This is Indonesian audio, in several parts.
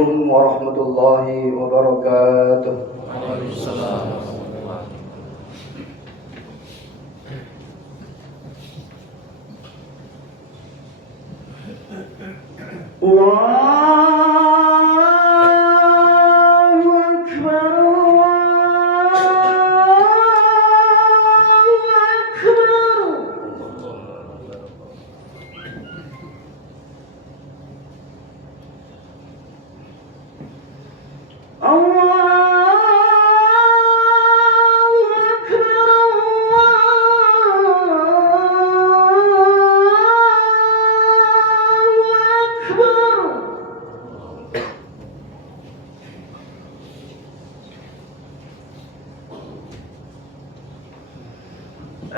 عليكم ورحمة الله وبركاته. Waalaikumsalam.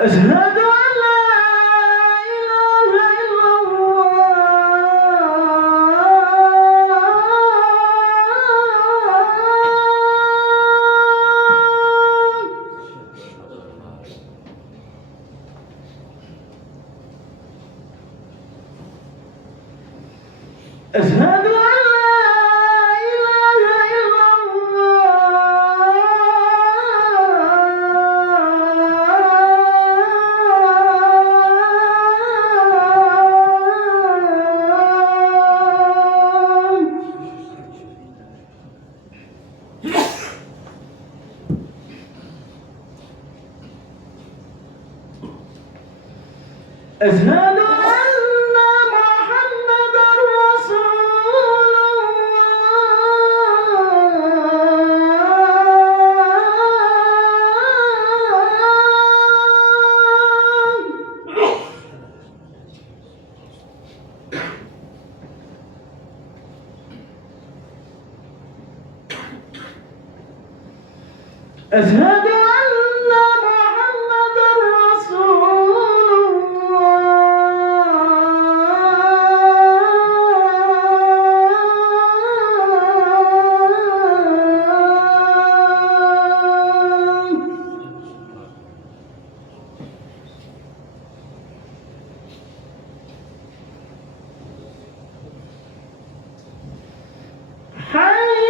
أشهد أن لا إله إلا الله. أشهد أن أشهد أن محمدا رسول الله. أشهد أن محمدا رسول حي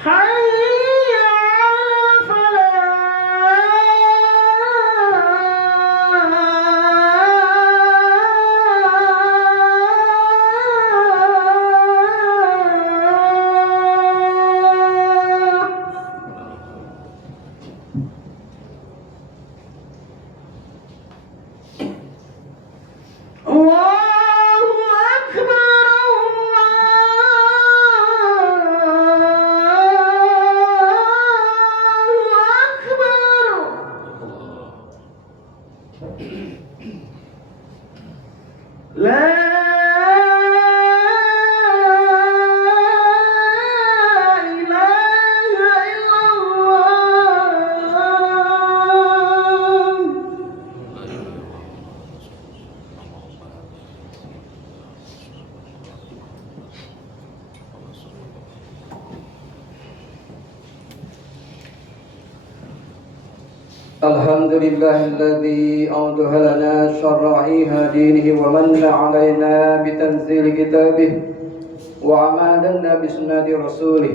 على الحمد لله الذي أوضح لنا شرائع دينه ومن علينا بتنزيل كتابه وعمادنا بسنة رسوله.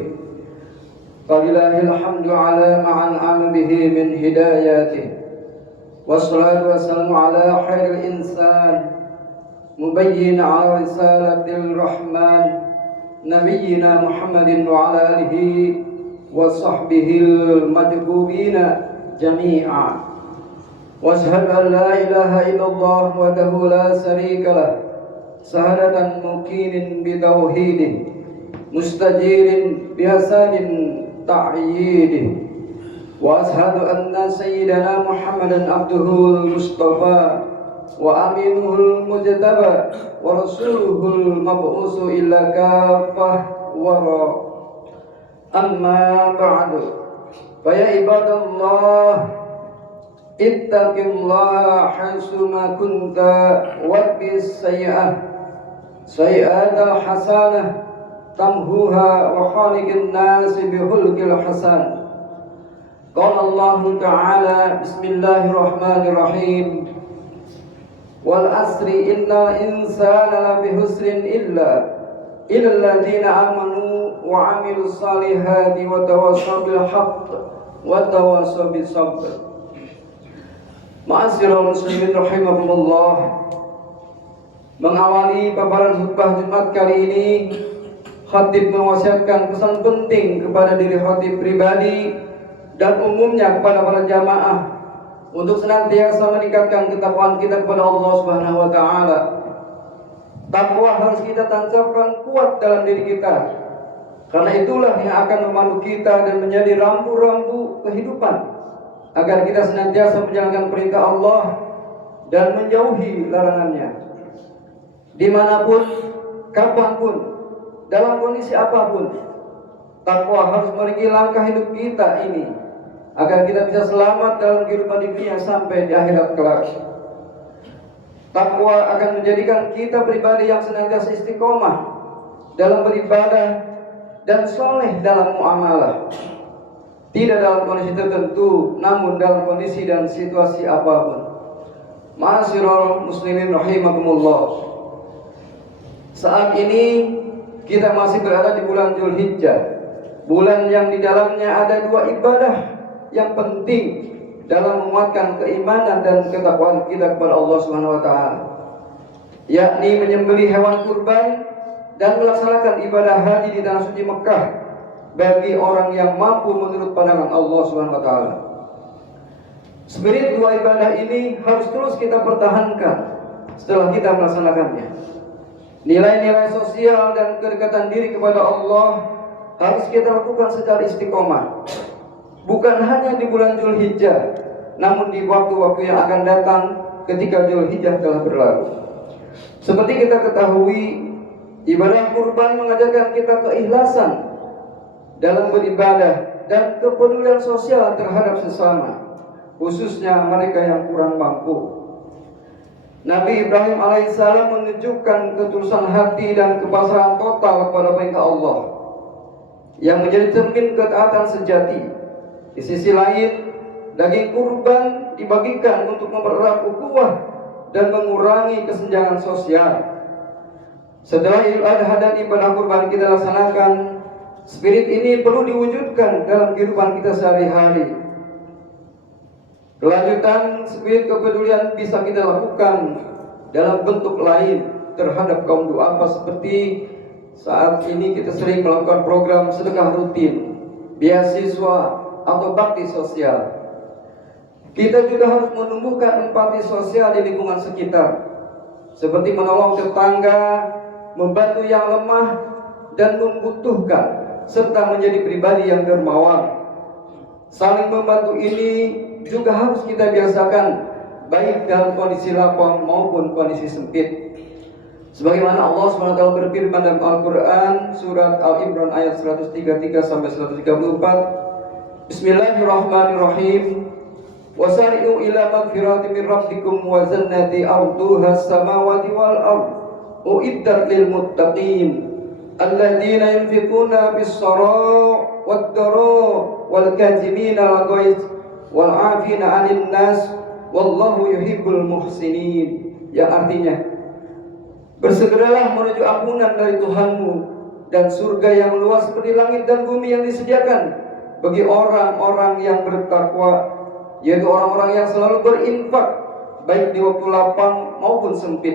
فلله الحمد على ما أنعم به من هداياته والصلاة والسلام على خير الإنسان مبين على رسالة الرحمن نبينا محمد وعلى آله وصحبه المجبوبين جميعا واشهد أن لا إله إلا الله وحده لا شريك له شهادة مقيم بتوحيده مستجير بحسن تعييده وأشهد أن سيدنا محمدا عبده المصطفى وأمينه المجتبى ورسوله المبعوث إلى كافة ورا أما بعد فيا عباد الله اتق الله حيثما كنت واتبع السيئة سيئة حسنة تمحوها وخالق الناس بخلق الحسن قال الله تعالى بسم الله الرحمن الرحيم والعصر إن الإنسان لفي خسر إلا الذين آمنوا وعملوا الصالحات وتواصوا بالحق وتواصوا بالصبر. Ma'asyiral muslimin rahimakumullah. Mengawali paparan khutbah Jumat kali ini, khatib mewasiatkan pesan penting kepada diri khatib pribadi dan umumnya kepada para jamaah untuk senantiasa meningkatkan ketakwaan kita kepada Allah Subhanahu wa taala. Takwa harus kita tancapkan kuat dalam diri kita, karena itulah yang akan memandu kita dan menjadi rambu-rambu kehidupan agar kita senantiasa menjalankan perintah Allah dan menjauhi larangannya. Dimanapun, kapanpun, dalam kondisi apapun, takwa harus meringgi langkah hidup kita ini agar kita bisa selamat dalam kehidupan di dunia sampai di akhirat kelak. Takwa akan menjadikan kita pribadi yang senantiasa istiqomah dalam beribadah dan soleh dalam muamalah. Tidak dalam kondisi tertentu, namun dalam kondisi dan situasi apapun. Ma'asyiral muslimin rahimakumullah. Saat ini kita masih berada di bulan Dzulhijjah, bulan yang di dalamnya ada dua ibadah yang penting dalam menguatkan keimanan dan ketakwaan kita kepada Allah Subhanahu wa taala, yakni menyembelih hewan kurban dan melaksanakan ibadah haji di tanah suci Mekah bagi orang yang mampu menurut pandangan Allah Subhanahu wa taala. Spirit dua ibadah ini harus terus kita pertahankan setelah kita melaksanakannya. Nilai-nilai sosial dan kedekatan diri kepada Allah harus kita lakukan secara istiqomah. Bukan hanya di bulan Dzulhijjah, namun di waktu-waktu yang akan datang ketika Dzulhijjah telah berlalu. Seperti kita ketahui, ibadah kurban mengajarkan kita keikhlasan dalam beribadah dan kepedulian sosial terhadap sesama, khususnya mereka yang kurang mampu. Nabi Ibrahim alaihissalam menunjukkan ketulusan hati dan kepasrahan total kepada perintah Allah yang menjadi cermin ketaatan sejati. Di sisi lain, daging kurban dibagikan untuk mempererat ukhuwah dan mengurangi kesenjangan sosial. Setelah Idul Adha dan ibadah kurban kita laksanakan, spirit ini perlu diwujudkan dalam kehidupan kita sehari-hari. Kelanjutan spirit kepedulian bisa kita lakukan dalam bentuk lain terhadap kaum duafa, seperti saat ini kita sering melakukan program sedekah rutin, beasiswa, atau bakti sosial. Kita juga harus menumbuhkan empati sosial di lingkungan sekitar, seperti menolong tetangga, membantu yang lemah dan membutuhkan, serta menjadi pribadi yang dermawan. Saling membantu ini juga harus kita biasakan, baik dalam kondisi lapang maupun kondisi sempit. Sebagaimana Allah SWT berfirman dalam Al-Quran surat Al-Imran ayat 133-134, Bismillahirrahmanirrahim. Wasari'u ila magfiratin min rabbikum wa jannati arduha as-samawati wal ardh uiddat lil muttaqin alladzina yunfiquna bis-saraa wad-daraa wal kazimina al-ghaiz wal 'afina 'anil nas wallahu yuhibbul muhsinin. Yang artinya, bersegeralah menuju ampunan dari Tuhanmu dan surga yang luas seperti langit dan bumi yang disediakan bagi orang-orang yang bertakwa, yaitu orang-orang yang selalu berinfak baik di waktu lapang maupun sempit,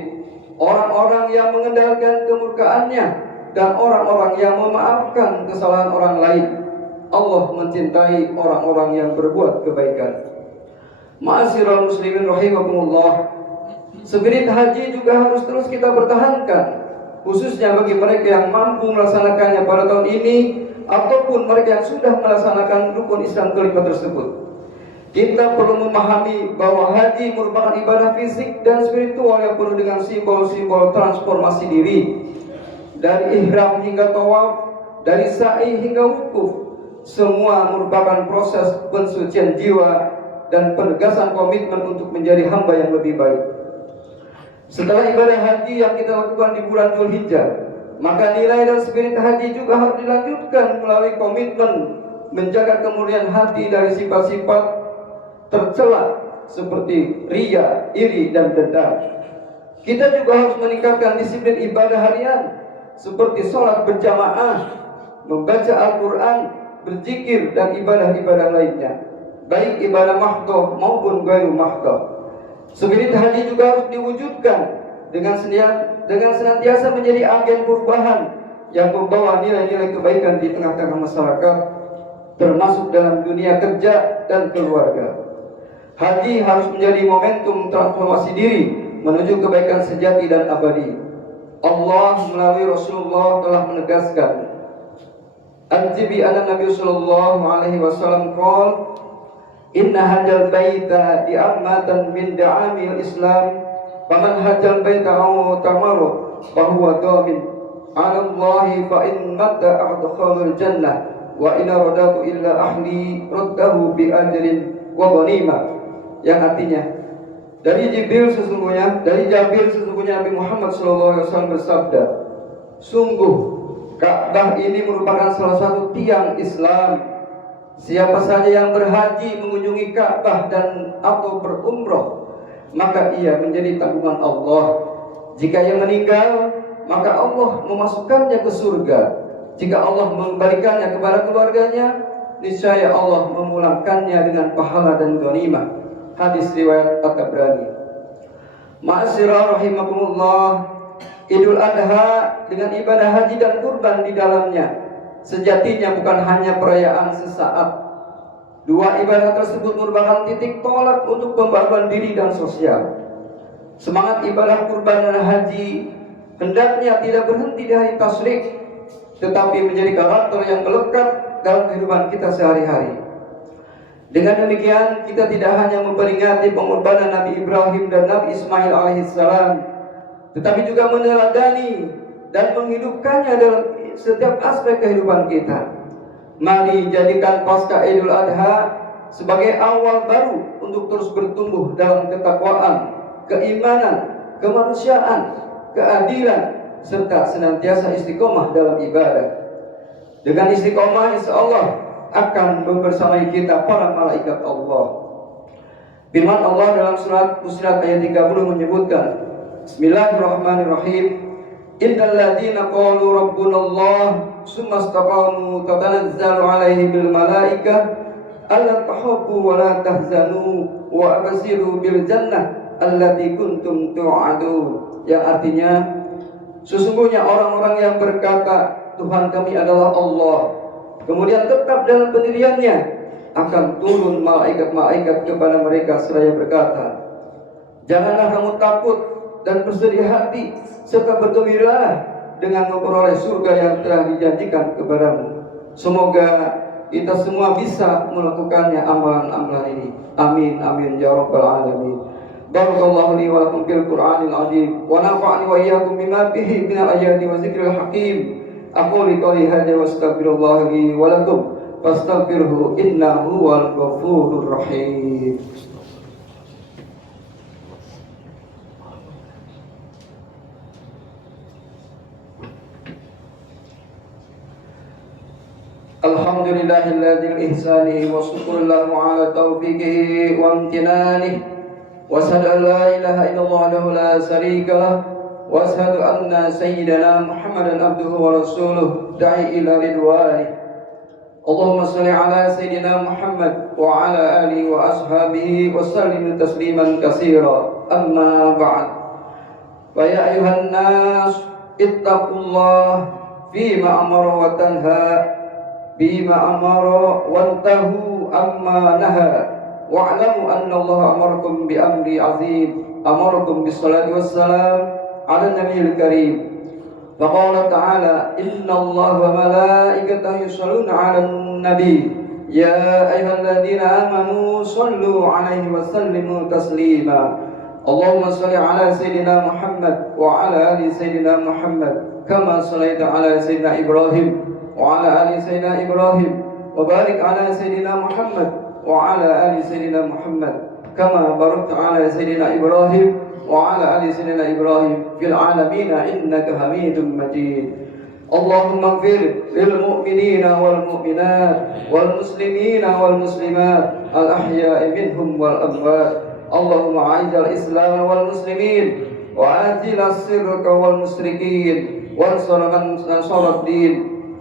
orang-orang yang mengendalikan kemurkaannya, dan orang-orang yang memaafkan kesalahan orang lain. Allah mencintai orang-orang yang berbuat kebaikan. Ma'asyiral muslimin rahimakumullah, spirit haji juga harus terus kita pertahankan, khususnya bagi mereka yang mampu melaksanakannya pada tahun ini ataupun mereka yang sudah melaksanakan rukun Islam kelima tersebut. Kita perlu memahami bahwa haji merupakan ibadah fisik dan spiritual yang penuh dengan simbol-simbol transformasi diri. Dari ihram hingga tawaf, dari sa'i hingga wukuf, semua merupakan proses pensucian jiwa dan penegasan komitmen untuk menjadi hamba yang lebih baik. Setelah ibadah haji yang kita lakukan di bulan Dzulhijjah, maka nilai dan spirit haji juga harus dilanjutkan melalui komitmen menjaga kemuliaan hati dari sifat-sifat tercela seperti riya, iri, dan dendam. Kita juga harus meningkatkan disiplin ibadah harian seperti sholat berjamaah, membaca Al-Quran, berzikir, dan ibadah-ibadah lainnya, baik ibadah mahdhah maupun ghairu mahdhah. Spirit haji juga harus diwujudkan dengan senantiasa menjadi agen perubahan yang membawa nilai-nilai kebaikan di tengah-tengah masyarakat, termasuk dalam dunia kerja dan keluarga. Haji harus menjadi momentum transformasi diri menuju kebaikan sejati dan abadi. Allah melalui Rasulullah telah menegaskan, An-Jibi an-Nabi sallallahu alaihi wasallam qala, Inna hajjal baita di'ammatan min da'amil Islam, faman hajjal baita aw tamaru fahuwa dhamin 'ala Allahi fa in mata a'dakhalul jannah wa in radatu illa ahli raddahu bi ajrin wa ghanimah. Yang artinya, dari Jabir sesungguhnya Nabi Muhammad SAW bersabda, sungguh Ka'bah ini merupakan salah satu tiang Islam. Siapa saja yang berhaji mengunjungi Ka'bah dan atau berumrah, maka ia menjadi tanggungan Allah. Jika ia meninggal, maka Allah memasukkannya ke surga. Jika Allah mengembalikannya kepada keluarganya, niscaya Allah memulangkannya dengan pahala dan ghanimah. Hadis riwayat At-Tabrani. Ma'asyiral rahimakumullah, Idul Adha dengan ibadah haji dan kurban di dalamnya sejatinya bukan hanya perayaan sesaat. Dua ibadah tersebut merupakan titik tolak untuk pembaruan diri dan sosial. Semangat ibadah kurban dan haji hendaknya tidak berhenti di hari tasyrik, tetapi menjadi karakter yang melekat dalam kehidupan kita sehari-hari. Dengan demikian, kita tidak hanya memperingati pengorbanan Nabi Ibrahim dan Nabi Ismail alaihissalam, tetapi juga meneladani dan menghidupkannya dalam setiap aspek kehidupan kita. Mari jadikan Pasca Idul Adha sebagai awal baru untuk terus bertumbuh dalam ketakwaan, keimanan, kemanusiaan, keadilan, serta senantiasa istiqomah dalam ibadah. Dengan istiqomah, insya Allah akan membersamai kita para malaikat Allah. Firman Allah dalam surat Fussilat ayat 30 menyebutkan, Bismillahirrahmanirrahim, Innal ladzina qalu rabbuna Allah summa istaqamu tatanazzalu alaihimul malaikah alla tahubbu wa la tahzanu wa abshiru bil jannah allati kuntum tu'adun. Yang artinya, sesungguhnya orang-orang yang berkata Tuhan kami adalah Allah, kemudian tetap dalam pendiriannya, akan turun malaikat-malaikat kepada mereka seraya berkata, janganlah kamu takut dan bersedih hati, serta bergembiralah dengan memperoleh surga yang telah dijanjikan kepadamu. Semoga kita semua bisa melakukannya amalan-amalan ini. Amin amin ya rabbal alamin. Barakallahu li wa lakum fil Qur'anil azim wa nafa'ani wa iyyakum bima fihi minal ayati wa zikril hakim. Aqulu qouli hadza wa astaghfirullah li wa lakum fastaghfirhu innahu huwal ghafurur rahim. Alhamdulillahilladzi ihsanihi wa syukrullahu ala taufiqihi wa imtinanihi wa asyhadu an la ilaha illallah wahdahu la syarika lah wa asyhadu anna sayyidana Muhammadan abduhu wa rasuluh da'i ila ridwani. اللهم صل على سيدنا محمد وعلى آله وأصحابه وسلم تسليما كثيرا. أما بعد، فيا أيها الناس اتقوا الله فيما أمر وتنهى، بما أمر وانتهوا أما نهى، واعلموا أن الله أمركم بأمر عظيم، أمركم بالصلاة والسلام على النبي الكريم. فقال تعالى: إن الله وملائكته يصلون على النبي يا أيها الذين آمنوا صلوا عليه وسلموا تسليما. اللهم صل على سيدنا محمد وعلى آل سيدنا محمد كما صليت على سيدنا إبراهيم وعلى آل سيدنا إبراهيم، وبارك على سيدنا محمد وعلى آل سيدنا محمد كما باركت على سيدنا إبراهيم وعلى آل سيدنا إبراهيم في العالمين إنك حميد مجيد. اللهم اغفر للمؤمنين والمؤمنات والمسلمين والمسلمات الأحياء منهم والأموات. اللهم أعز الإسلام والمسلمين وأذل الشرك والمشركين وانصر من نصر الدين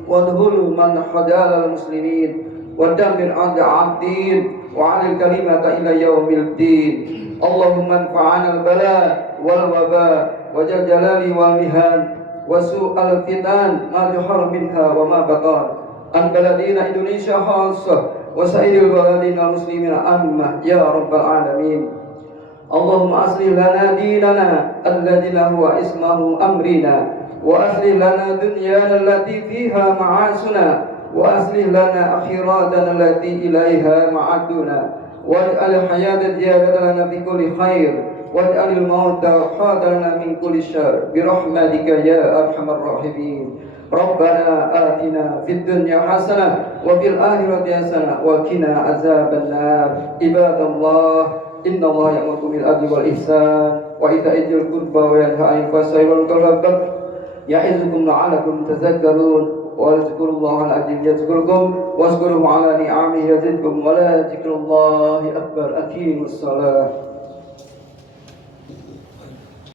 وادخل من خذل المسلمين ودمر أعداء الدين وعلى الكلمة إلى يوم الدين. اللهم انفعنا البلاء والوباء والجلال والمهان وسوء الفتن ما ظهر منها وما بطن عن بلدنا إندونيسيا خاصة وسائر البلدين المسلمين عامة يا رب العالمين. اللهم أصلح لنا ديننا الذي هو اسمه أمرنا، وأصلح لنا دنيانا التي فيها معاشنا، وأصلح لنا آخرتنا التي إليها معادنا، واجعل الحياة زيادة لنا في كل خير، واجعل الموت راحة لنا من كل شر برحمتك يا أرحم الراحمين. ربنا آتنا في الدنيا حسنة وفي الآخرة حسنة وقنا عذاب النار. عباد الله، إن الله يأمركم بالعدل والإحسان وإيتاء ذي القربى وينهى عن الفحشاء والمنكر والبغي يعظكم لعلكم تذكرون. واذكروا الله العظيم يذكركم واشكروه على نعمه يزدكم ولا ذكر الله أكبر. أقيموا الصلاة.